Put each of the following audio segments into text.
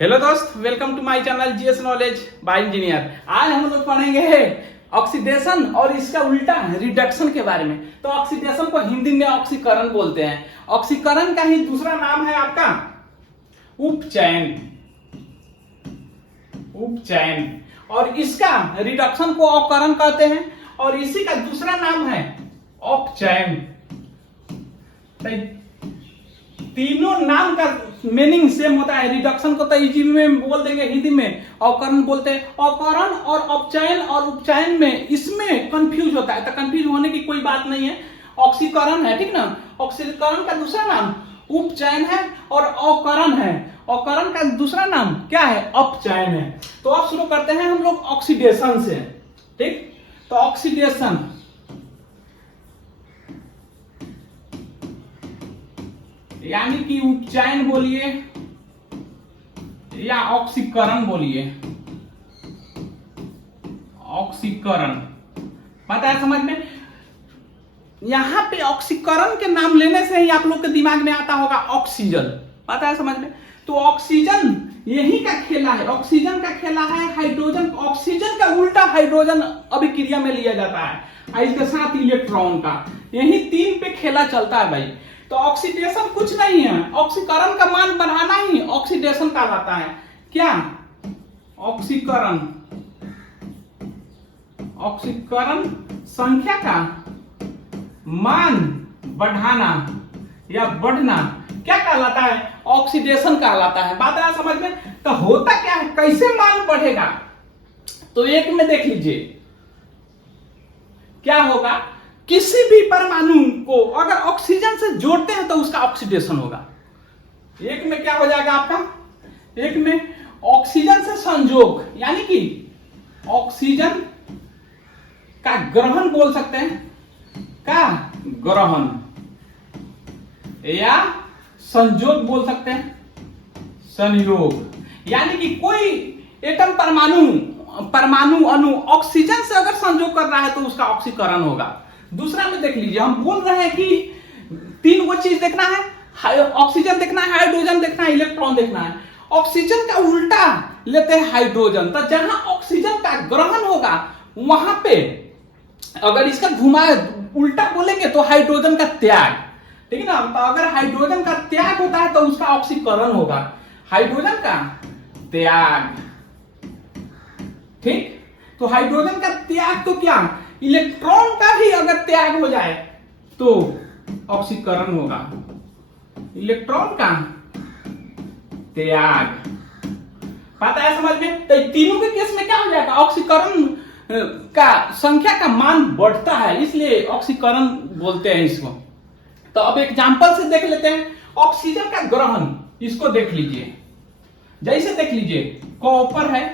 Hello दोस्त, welcome to my channel GS knowledge by engineer. आज हम लोग पढ़ेंगे ऑक्सीडेशन और इसका उल्टा रिडक्शन के बारे में। तो ऑक्सीडेशन को हिंदी में ऑक्सीकरण बोलते हैं। ऑक्सीकरण का ही दूसरा नाम है आपका उपचयन। उपचयन और इसका रिडक्शन को अवकरण कहते हैं और इसी का दूसरा नाम है अपचयन। तीनों नाम का मीनिंग सेम होता है। रिडक्शन को तो इजी में बोल देंगे, हिंदी में अवकरण बोलते हैं। अवकरण और अपचयन और उपचयन में इसमें कंफ्यूज होता है, तो कंफ्यूज होने की कोई बात नहीं है। ऑक्सीकरण है, ठीक ना। ऑक्सीकरण का दूसरा नाम उपचयन है और अवकरण है। अवकरण का दूसरा नाम क्या है? अपचयन है। तो अब शुरू करते हैं हम लोग ऑक्सीडेशन से, ठीक। तो ऑक्सीडेशन यानी कि उपचयन बोलिए या ऑक्सीकरण बोलिए। ऑक्सीकरण पता है समझ में? यहां पे ऑक्सीकरण के नाम लेने से ही आप लोग के दिमाग में आता होगा ऑक्सीजन। पता है समझ में? तो ऑक्सीजन यही का खेला है। ऑक्सीजन का खेला है हाइड्रोजन। ऑक्सीजन का उल्टा हाइड्रोजन अभिक्रिया में लिया जाता है, इसके साथ इलेक्ट्रॉन का। यही तीन पे खेला चलता है भाई। तो ऑक्सीडेशन कुछ नहीं है, ऑक्सीकरण का मान बढ़ाना ही ऑक्सीडेशन कहलाता है। क्या? ऑक्सीकरण। ऑक्सीकरण संख्या का मान बढ़ाना या बढ़ना क्या कहलाता है? ऑक्सीडेशन कहलाता है। बात आया समझ में? तो होता क्या है, कैसे मान बढ़ेगा? तो एक में देख लीजिए क्या होगा। किसी भी परमाणु को अगर ऑक्सीजन से जोड़ते हैं तो उसका ऑक्सीडेशन होगा। एक में क्या हो जाएगा आपका? एक में ऑक्सीजन से संयोग यानी कि ऑक्सीजन का ग्रहण बोल सकते हैं, का ग्रहण, या संयोग बोल सकते हैं, संयोग। यानी कि कोई एटम परमाणु अणु ऑक्सीजन से अगर संयोग कर रहा है तो उसका ऑक्सीकरण होगा। दूसरा में देख लीजिए, हम बोल रहे हैं कि तीन वो चीज देखना है, ऑक्सीजन देखना है, हाइड्रोजन देखना है, इलेक्ट्रॉन देखना है। ऑक्सीजन का उल्टा लेते हैं हाइड्रोजन। तो जहां ऑक्सीजन का ग्रहण होगा वहां पे अगर इसका घुमाए उल्टा बोलेंगे तो हाइड्रोजन का त्याग, ठीक है ना। तो अगर हाइड्रोजन का त्याग होता है तो उसका ऑक्सीकरण होगा। हाइड्रोजन का त्याग, ठीक। तो हाइड्रोजन का त्याग तो क्या, इलेक्ट्रॉन का ही अगर त्याग हो जाए तो ऑक्सीकरण होगा। इलेक्ट्रॉन का त्याग, पता है समझ में? तो तीनों के केस में क्या हो जाएगा? ऑक्सीकरण का संख्या का मान बढ़ता है, इसलिए ऑक्सीकरण बोलते हैं इसको। तो अब एग्जांपल से देख लेते हैं ऑक्सीजन का ग्रहण। इसको देख लीजिए, जैसे देख लीजिए कॉपर है,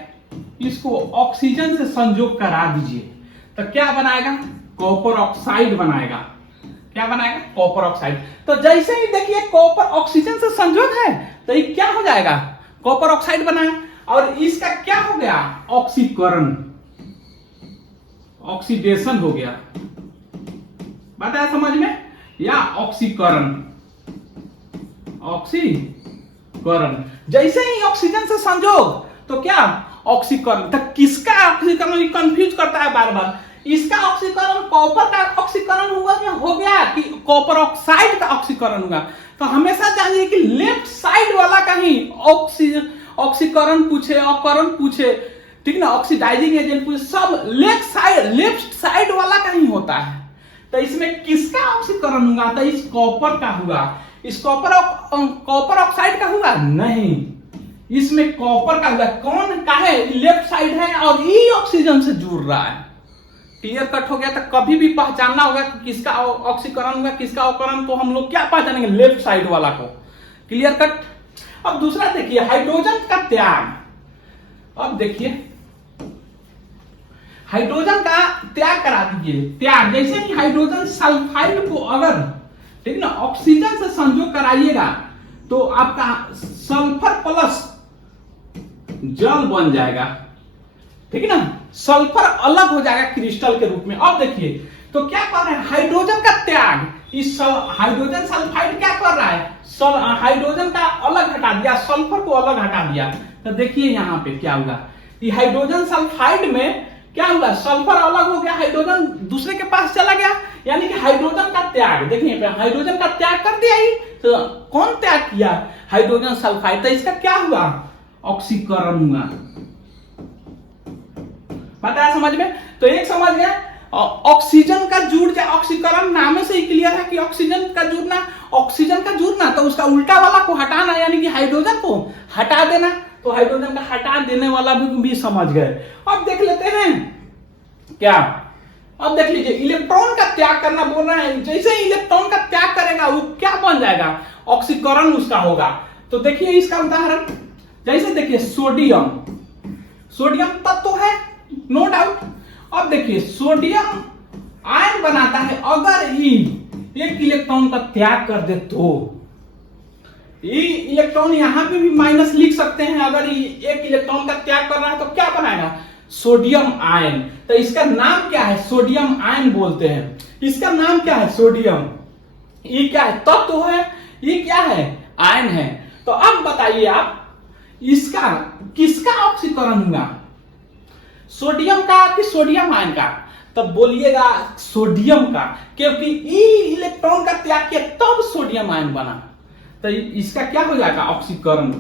इसको ऑक्सीजन से संयोग करा दीजिए तो क्या बनाएगा? कॉपर ऑक्साइड बनाएगा। क्या बनाएगा? Copper oxide. तो जैसे ही देखिए कॉपर ऑक्सीजन से संयोग है तो ये क्या हो जाएगा? कॉपर ऑक्साइड बनाए। और इसका क्या हो गया? ऑक्सीकरण, ऑक्सीडेशन हो गया। बात है समझ में? या ऑक्सीकरण, ऑक्सीकरण। जैसे ही ऑक्सीजन से संयोग तो क्या? ऑक्सीकरण। तो किसका ऑक्सीकरण कंफ्यूज करता है बार बार। इसका ऑक्सीकरण कॉपर का ऑक्सीकरण हुआ या हो गया कि कॉपर ऑक्साइड का ऑक्सीकरण हुआ। तो हमेशा जानिए कि लेफ्ट साइड वाला का ही ऑक्सीकरण पूछे, अवकरण पूछे, ठीक ना, ऑक्सीडाइजिंग एजेंट पूछे, सब लेफ्ट साइड वाला का ही होता है। तो इसमें किसका ऑक्सीकरण हुआ? तो इस कॉपर का हुआ। इस कॉपर ऑक्साइड का हुआ नहीं, इसमें कॉपर का हुआ। कौन का है? लेफ्ट साइड है और ये ऑक्सीजन से जुड़ रहा है। क्लियर कट हो गया? तो कभी भी पहचानना होगा कि किसका ऑक्सीकरण हुआ, किसका अवकरण, तो हम लोग क्या पहचानेंगे? लेफ्ट साइड वाला को। Clear cut? अब दूसरा देखिए हाइड्रोजन का त्याग। अब देखिए हाइड्रोजन का त्याग करा दीजिए। त्याग जैसे ही हाइड्रोजन सल्फाइड को अगर, ठीक ना, ऑक्सीजन से संयोग कराइएगा तो आपका सल्फर प्लस जल बन जाएगा, ठीक है ना। सल्फर अलग हो जाएगा क्रिस्टल के रूप में। अब देखिए तो क्या कर रहे हैं? हाइड्रोजन का त्याग इस हाइड्रोजन सल्फाइड क्या कर रहा है, हाइड्रोजन का अलग हटा दिया, सल्फर को अलग हटा दिया। तो देखिए यहाँ पे क्या हुआ, ये हाइड्रोजन सल्फाइड में क्या हुआ, सल्फर अलग हो गया, हाइड्रोजन दूसरे के पास चला गया, यानी कि हाइड्रोजन का त्याग, देखिए हाइड्रोजन का त्याग कर दिया ही। तो कौन त्याग किया, हाइड्रोजन सल्फाइड। तो इसका क्या हुआ, ऑक्सीकरण हुआ। पता है समझ में। तो एक समझ गया, ऑक्सीजन का जुड़ जाए, ऑक्सीकरण नाम से ही क्लियर है कि ऑक्सीजन का जुड़ना, ऑक्सीजन का जुड़ना तो उसका उल्टा वाला को हटाना, यानी कि हाइड्रोजन को हटा देना। तो हाइड्रोजन का हटा देने वाला भी समझ गए। अब देख लेते हैं क्या, अब देख लीजिए, इलेक्ट्रॉन का त्याग करना बोल रहे हैं। जैसे ही इलेक्ट्रॉन का त्याग करेगा वो क्या बन जाएगा, ऑक्सीकरण उसका होगा। तो देखिए इसका उदाहरण, जैसे देखिए सोडियम, सोडियम तत्व है नो डाउट। अब देखिए सोडियम आयन बनाता है, अगर ही एक इलेक्ट्रॉन का त्याग कर दे तो ये इलेक्ट्रॉन यहां पे भी माइनस लिख सकते हैं। अगर एक इलेक्ट्रॉन का त्याग कर रहा है तो क्या बनाएगा, सोडियम आयन। तो इसका नाम क्या है, सोडियम आयन बोलते हैं। इसका नाम क्या है, सोडियम। ये क्या है, तत्व है, ये क्या है, आयन है। तो अब बताइए आप, इसका किसका ऑक्सीकरण हुआ, सोडियम का कि सोडियम आयन का। तब बोलिएगा सोडियम का, क्योंकि ई इलेक्ट्रॉन का त्याग किया तब सोडियम आयन बना। तो इसका क्या हो जाएगा, ऑक्सीकरण।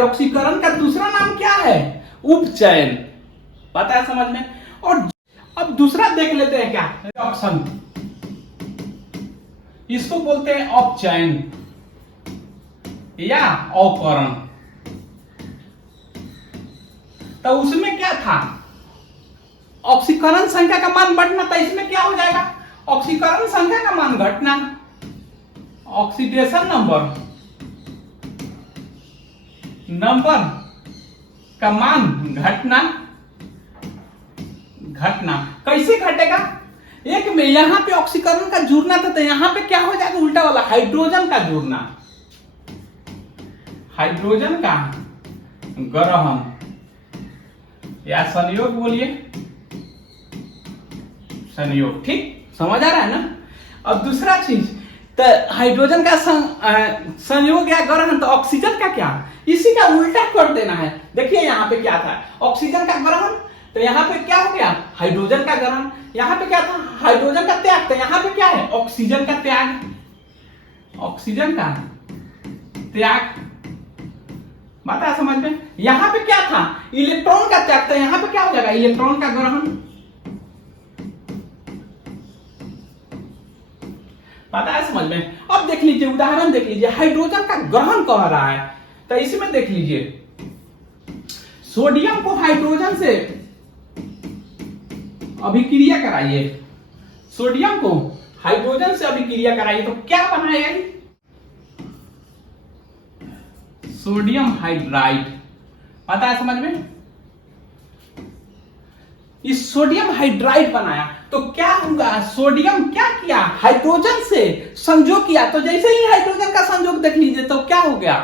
ऑक्सीकरण का दूसरा नाम क्या है, उपचयन। पता है समझ में। और अब दूसरा देख लेते हैं क्या, रिडक्शन, इसको बोलते हैं अपचयन या अवकरण। तो उसमें क्या था, ऑक्सीकरण संख्या का मान बढ़ना था, इसमें क्या हो जाएगा, ऑक्सीकरण संख्या का मान घटना, ऑक्सीडेशन नंबर का मान घटना। कैसे घटेगा, एक में यहां पे ऑक्सीकरण का जुड़ना था तो यहां पे क्या हो जाएगा, उल्टा वाला, हाइड्रोजन का जुड़ना, हाइड्रोजन का ग्रहण या संयोग, बोलिए संयोग। ठीक समझ आ रहा है ना। अब दूसरा चीज, तो हाइड्रोजन का संयोग या ग्रहण, तो ऑक्सीजन का क्या, इसी का उल्टा कर देना है। देखिए यहाँ पे क्या था, ऑक्सीजन का ग्रहण, तो यहाँ पे क्या हो गया, हाइड्रोजन का ग्रहण। यहाँ पे क्या था, हाइड्रोजन का त्याग, तो यहाँ पे क्या है, ऑक्सीजन का त्याग, ऑक्सीजन का त्याग। बात है समझ में। यहाँ पे क्या था, इलेक्ट्रॉन का त्याग, तो यहाँ पे क्या हो जाएगा, इलेक्ट्रॉन का ग्रहण। पता है समझ में। अब देख लीजिए उदाहरण, देख लीजिए हाइड्रोजन का ग्रहण कह रहा है। तो इसमें देख लीजिए, सोडियम को हाइड्रोजन से अभिक्रिया कराइए, सोडियम को हाइड्रोजन से अभिक्रिया कराइए तो क्या बनाएगा, सोडियम हाइड्राइड। पता है समझ में। इस सोडियम हाइड्राइड बनाया तो क्या होगा, सोडियम क्या किया, हाइड्रोजन से संयोग किया। तो जैसे ही हाइड्रोजन का संयोग देख लीजिए तो क्या हो गया,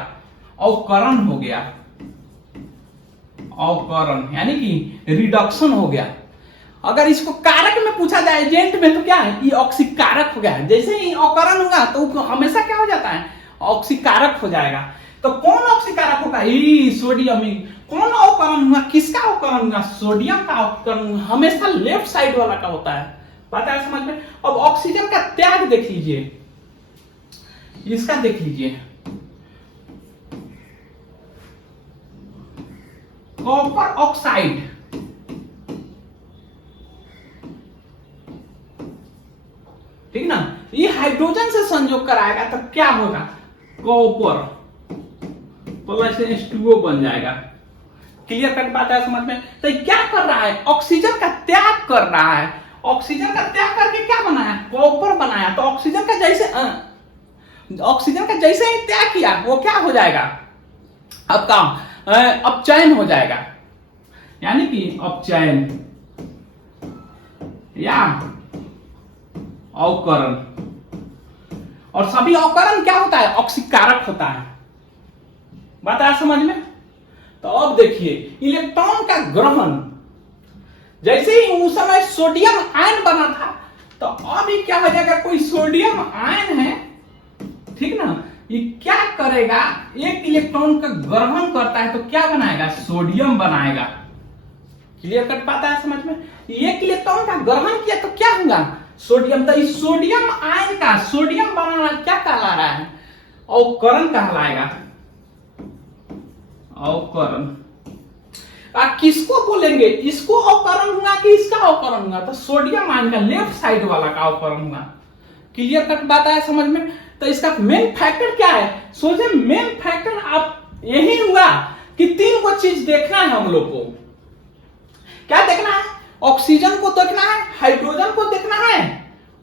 अवकरण हो गया, अवकरण यानी कि रिडक्शन हो गया। अगर इसको कारक में पूछा जाए एजेंट में तो क्या है, ये ऑक्सीकारक हो गया। जैसे ही अवकरण होगा तो हमेशा क्या हो जाता है, ऑक्सीकारक हो जाएगा। तो कौन ऑक्सीकारक होगा, ये सोडियम। कौन अवकरण हुआ, किसका अवकरण हुआ, सोडियम का अवकरण हमेशा लेफ्ट साइड वाला का होता है। पता है समझ में। अब ऑक्सीजन का त्याग देख लीजिए, इसका देख लीजिए, कॉपर ऑक्साइड, ठीक ना। ये हाइड्रोजन से संयोग कराएगा तो क्या होगा, कॉपर प्लस H2O बन जाएगा। क्लियर कट बात है समझ में। तो क्या कर रहा है, ऑक्सीजन का त्याग कर रहा है। ऑक्सीजन का त्याग करके क्या बनाया, कॉपर बनाया। तो ऑक्सीजन का जैसे ही त्याग किया वो क्या हो जाएगा, अब काम अपचयन हो जाएगा, यानी कि अपचयन या अवकरण। और सभी अवकरण क्या होता है, ऑक्सीकारक होता है। बात है समझ में। तो अब देखिए इलेक्ट्रॉन का ग्रहण, जैसे ही उस समय सोडियम आयन बना था तो अब ये क्या हो जाएगा, कोई सोडियम आयन है, ठीक ना, ये क्या करेगा, एक इलेक्ट्रॉन का ग्रहण करता है तो क्या बनाएगा, सोडियम बनाएगा। क्लियर कर पाता है समझ में? एक इलेक्ट्रॉन का ग्रहण किया तो क्या होगा, सोडियम। तो इस सोडियम आयन का सोडियम बनाना क्या कहला रहा है, अवकरण कहलाएगा, अवकरण। किसको बोलेंगे, इसको अवकरण हुआ कि इसका अवकरण हुआ, तो सोडियम आयन का लेफ्ट साइड वाला का अवकरण हुआ। क्लियर कट बात है समझ में? तो इसका मेन फैक्टर क्या है, सोचे मेन फैक्टर आप यही हुआ कि 3 को चीज देखना है हम लोग को। क्या देखना है, ऑक्सीजन को देखना है, हाइड्रोजन को देखना है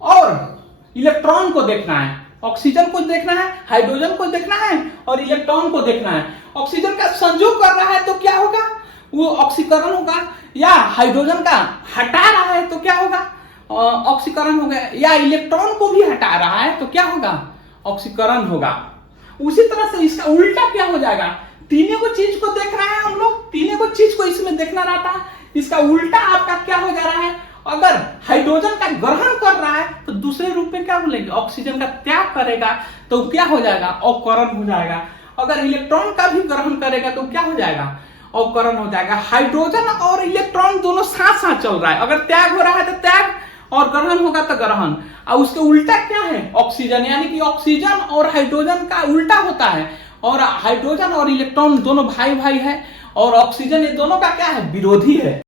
और इलेक्ट्रॉन को देखना है। ऑक्सीजन को देखना है, हाइड्रोजन को देखना है और इलेक्ट्रॉन को देखना है। ऑक्सीजन का संयोग कर रहा है तो क्या होगा, वो ऑक्सीकरण होगा, या हाइड्रोजन का हटा रहा है तो क्या होगा, ऑक्सीकरण होगा, या इलेक्ट्रॉन को भी हटा रहा है तो क्या होगा, ऑक्सीकरण होगा। उसी तरह से इसका उल्टा क्या हो जाएगा, तीनों को चीज को देख रहे हैं हम लोग, तीनों को चीज को इसमें देखना रहता है, इसका उल्टा आपका क्या हो जा रहा है, अगर हाइड्रोजन का ग्रहण कर रहा है तो दूसरे रूप में क्या बोलेंगे, ऑक्सीजन का त्याग करेगा तो क्या हो जाएगा, अवकरण हो जाएगा। अगर इलेक्ट्रॉन का भी ग्रहण करेगा तो क्या हो जाएगा, अवकरण हो जाएगा। हाइड्रोजन और इलेक्ट्रॉन दोनों साथ साथ चल रहा है, अगर त्याग हो रहा है तो त्याग और ग्रहण होगा तो ग्रहण, और उसके उल्टा क्या है, ऑक्सीजन, यानी कि ऑक्सीजन और हाइड्रोजन का उल्टा होता है, और हाइड्रोजन और इलेक्ट्रॉन दोनों भाई भाई है, और ऑक्सीजन ये दोनों का क्या है, विरोधी है।